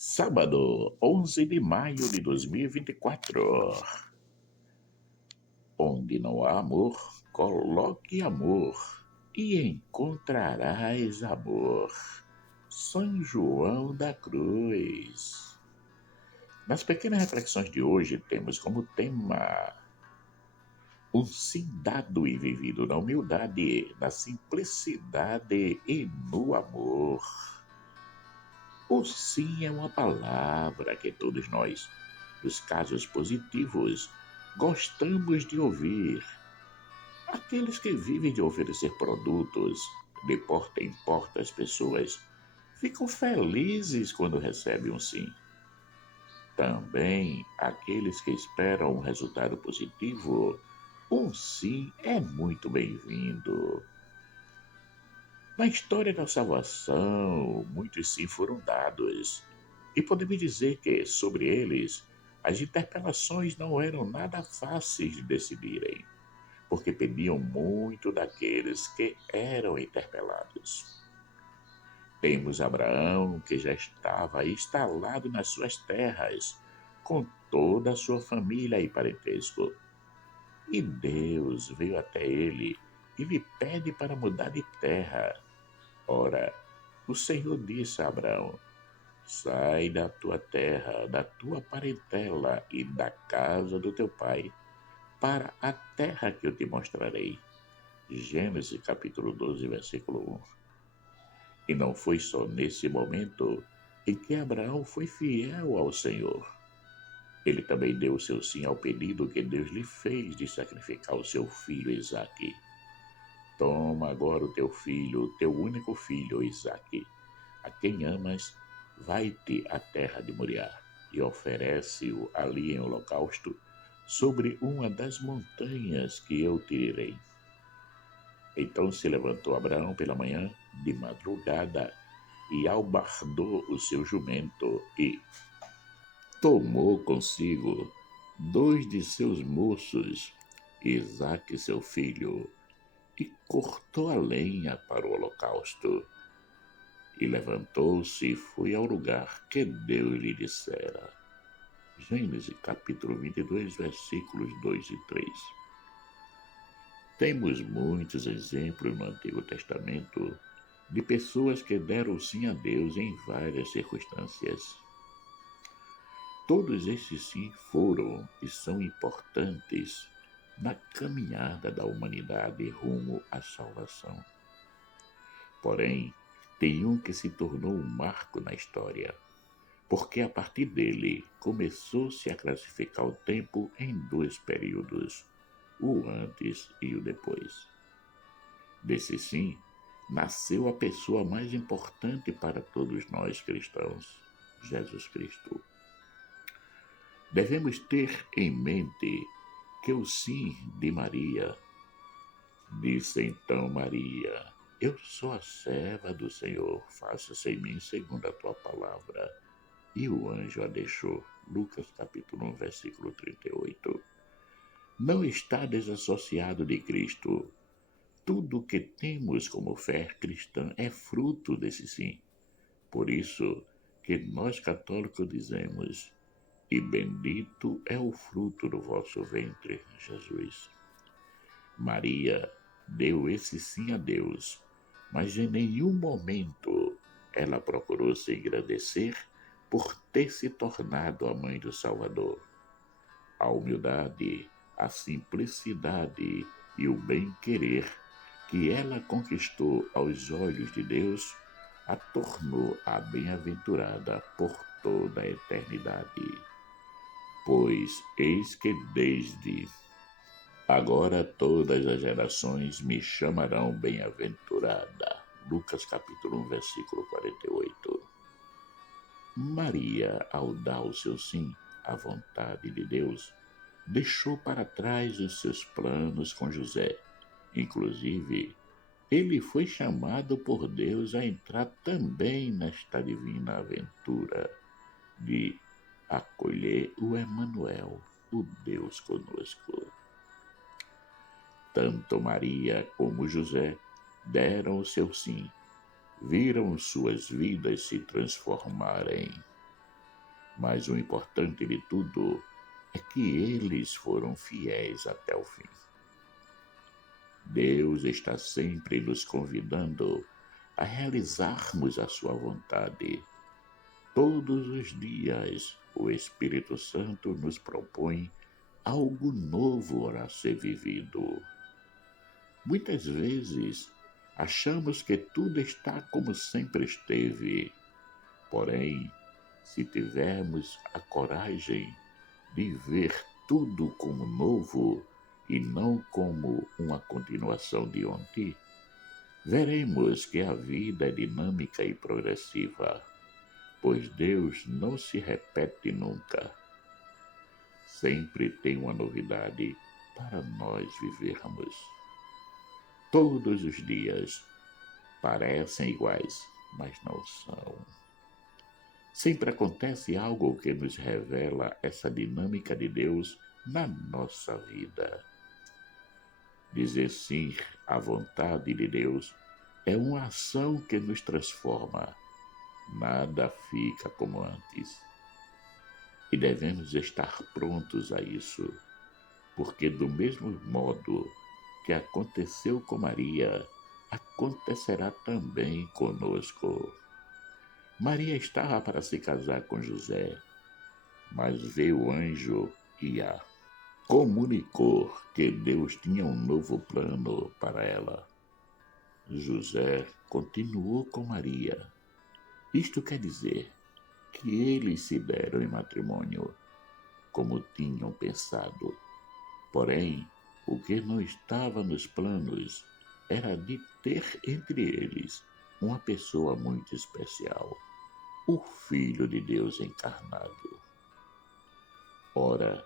Sábado, 11 de maio de 2024. Onde não há amor, coloque amor e encontrarás amor. São João da Cruz. Nas pequenas reflexões de hoje temos como tema um sim dado e vivido na humildade, na simplicidade e no amor. O sim é uma palavra que todos nós, dos casos positivos, gostamos de ouvir. Aqueles que vivem de oferecer produtos de porta em porta às pessoas ficam felizes quando recebem um sim. Também aqueles que esperam um resultado positivo, um sim é muito bem-vindo. Na história da salvação, muitos sim foram dados. E podemos dizer que, sobre eles, as interpelações não eram nada fáceis de decidirem, porque pediam muito daqueles que eram interpelados. Temos Abraão, que já estava instalado nas suas terras, com toda a sua família e parentesco. E Deus veio até ele e lhe pede para mudar de terra. Ora, o Senhor disse a Abraão: sai da tua terra, da tua parentela e da casa do teu pai, para a terra que eu te mostrarei. Gênesis capítulo 12, versículo 1. E não foi só nesse momento em que Abraão foi fiel ao Senhor. Ele também deu o seu sim ao pedido que Deus lhe fez de sacrificar o seu filho Isaque. Toma agora o teu filho, o teu único filho, Isaque, a quem amas, vai-te à terra de Moriá e oferece-o ali em holocausto sobre uma das montanhas que eu te direi. Então se levantou Abraão pela manhã, de madrugada, e albardou o seu jumento e tomou consigo 2 de seus moços, Isaque seu filho, e cortou a lenha para o holocausto. E levantou-se e foi ao lugar que Deus lhe dissera. Gênesis capítulo 22, versículos 2 e 3. Temos muitos exemplos no Antigo Testamento de pessoas que deram sim a Deus em várias circunstâncias. Todos esses sim foram e são importantes na caminhada da humanidade rumo à salvação. Porém, tem um que se tornou um marco na história, porque a partir dele começou-se a classificar o tempo em 2 períodos, o antes e o depois. Desse sim, nasceu a pessoa mais importante para todos nós cristãos, Jesus Cristo. Devemos ter em mente que o sim de Maria, disse então Maria: eu sou a serva do Senhor, faça-se em mim segundo a tua palavra. E o anjo a deixou. Lucas capítulo 1, versículo 38. Não está desassociado de Cristo. Tudo o que temos como fé cristã é fruto desse sim. Por isso que nós católicos dizemos: e bendito é o fruto do vosso ventre, Jesus. Maria deu esse sim a Deus, mas em nenhum momento ela procurou se engrandecer por ter se tornado a mãe do Salvador. A humildade, a simplicidade e o bem-querer que ela conquistou aos olhos de Deus a tornou a bem-aventurada por toda a eternidade. Pois eis que desde agora todas as gerações me chamarão bem-aventurada. Lucas capítulo 1, versículo 48. Maria, ao dar o seu sim à vontade de Deus, deixou para trás os seus planos com José. Inclusive, ele foi chamado por Deus a entrar também nesta divina aventura de acolher o Emanuel, o Deus conosco. Tanto Maria como José deram o seu sim, viram suas vidas se transformarem. Mas o importante de tudo é que eles foram fiéis até o fim. Deus está sempre nos convidando a realizarmos a sua vontade. Todos os dias, o Espírito Santo nos propõe algo novo a ser vivido. Muitas vezes, achamos que tudo está como sempre esteve. Porém, se tivermos a coragem de ver tudo como novo e não como uma continuação de ontem, veremos que a vida é dinâmica e progressiva, pois Deus não se repete nunca. Sempre tem uma novidade para nós vivermos. Todos os dias parecem iguais, mas não são. Sempre acontece algo que nos revela essa dinâmica de Deus na nossa vida. Dizer sim à vontade de Deus é uma ação que nos transforma. Nada fica como antes. E devemos estar prontos a isso, porque do mesmo modo que aconteceu com Maria, acontecerá também conosco. Maria estava para se casar com José, mas veio o anjo e a comunicou que Deus tinha um novo plano para ela. José continuou com Maria. Isto quer dizer que eles se deram em matrimônio, como tinham pensado. Porém, o que não estava nos planos era de ter entre eles uma pessoa muito especial, o Filho de Deus encarnado. Ora,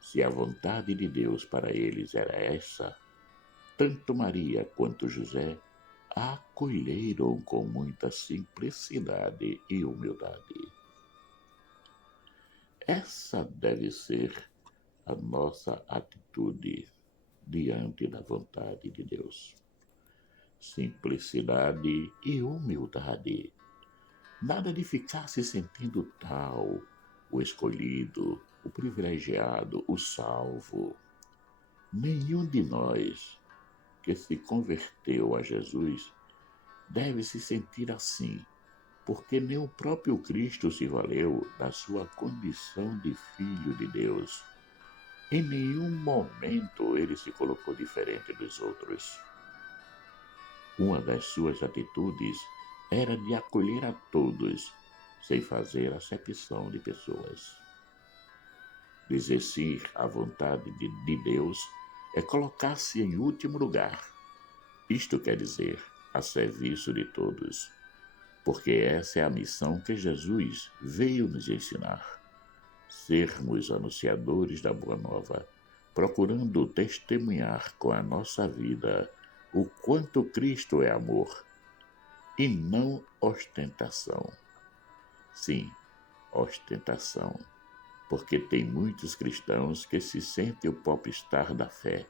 se a vontade de Deus para eles era essa, tanto Maria quanto José a acolheram com muita simplicidade e humildade. Essa deve ser a nossa atitude diante da vontade de Deus. Simplicidade e humildade. Nada de ficar se sentindo tal, o escolhido, o privilegiado, o salvo. Nenhum de nós que se converteu a Jesus deve se sentir assim, porque nem o próprio Cristo se valeu da sua condição de Filho de Deus. Em nenhum momento ele se colocou diferente dos outros. Uma das suas atitudes era de acolher a todos, sem fazer acepção de pessoas. Dizer sim à vontade de Deus é colocar-se em último lugar. Isto quer dizer, a serviço de todos, porque essa é a missão que Jesus veio nos ensinar. Sermos anunciadores da Boa Nova, procurando testemunhar com a nossa vida o quanto Cristo é amor e não ostentação. Sim, ostentação, porque tem muitos cristãos que se sentem o popstar da fé,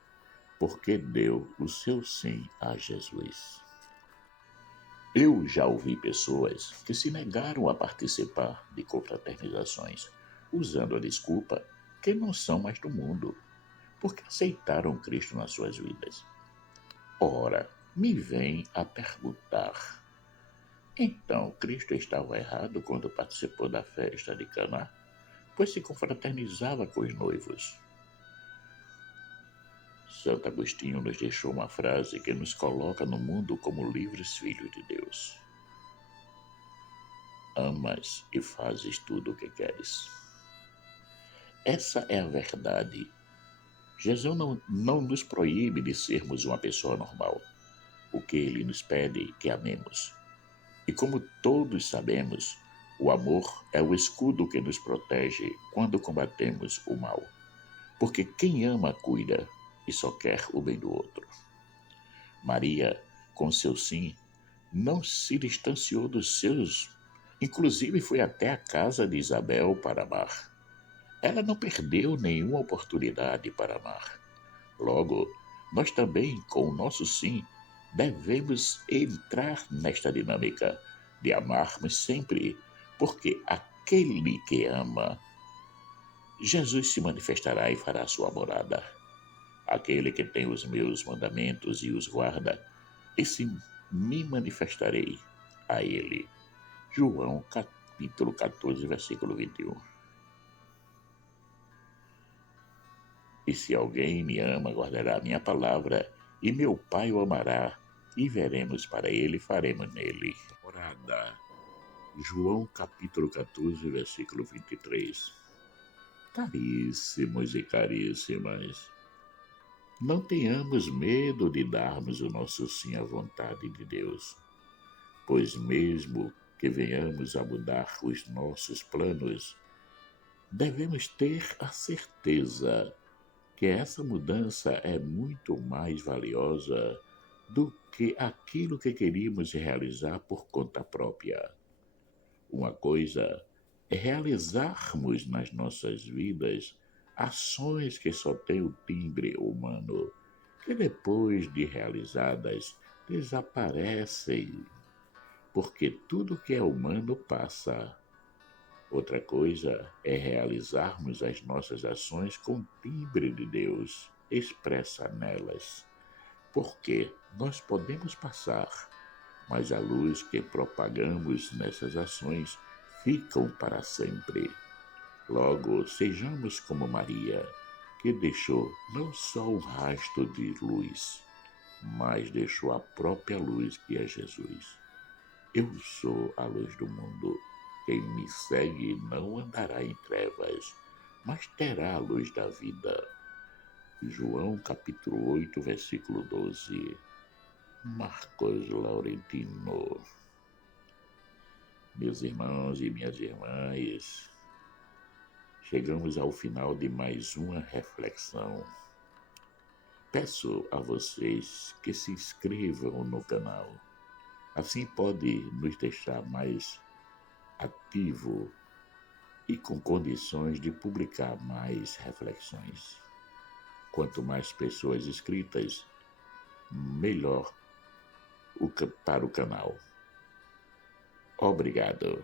porque deu o seu sim a Jesus. Eu já ouvi pessoas que se negaram a participar de confraternizações, usando a desculpa que não são mais do mundo, porque aceitaram Cristo nas suas vidas. Ora, me vem a perguntar, então Cristo estava errado quando participou da festa de Caná, pois se confraternizava com os noivos? Santo Agostinho nos deixou uma frase que nos coloca no mundo como livres filhos de Deus. Amas e fazes tudo o que queres. Essa é a verdade. Jesus não nos proíbe de sermos uma pessoa normal. O que ele nos pede é que amemos. E como todos sabemos, o amor é o escudo que nos protege quando combatemos o mal. Porque quem ama cuida e só quer o bem do outro. Maria, com seu sim, não se distanciou dos seus, inclusive foi até a casa de Isabel para amar. Ela não perdeu nenhuma oportunidade para amar. Logo, nós também, com o nosso sim, devemos entrar nesta dinâmica de amarmos sempre, porque a aquele que ama. Jesus se manifestará e fará sua morada. Aquele que tem os meus mandamentos e os guarda, esse me manifestarei a ele. João capítulo 14, versículo 21. E se alguém me ama, guardará a minha palavra, e meu Pai o amará, e veremos para ele e faremos nele morada. João capítulo 14, versículo 23. Caríssimos e caríssimas, não tenhamos medo de darmos o nosso sim à vontade de Deus, pois mesmo que venhamos a mudar os nossos planos, devemos ter a certeza que essa mudança é muito mais valiosa do que aquilo que queríamos realizar por conta própria. Uma coisa é realizarmos nas nossas vidas ações que só têm o timbre humano, que depois de realizadas desaparecem, porque tudo que é humano passa. Outra coisa é realizarmos as nossas ações com o timbre de Deus expressa nelas, porque nós podemos passar, mas a luz que propagamos nessas ações ficam para sempre. Logo, sejamos como Maria, que deixou não só um rastro de luz, mas deixou a própria luz que é Jesus. Eu sou a luz do mundo. Quem me segue não andará em trevas, mas terá a luz da vida. João capítulo 8, versículo 12. Marcos Laurentino. Meus irmãos e minhas irmãs, chegamos ao final de mais uma reflexão. Peço a vocês que se inscrevam no canal. Assim pode nos deixar mais ativo e com condições de publicar mais reflexões. Quanto mais pessoas inscritas, melhor para o canal. Obrigado.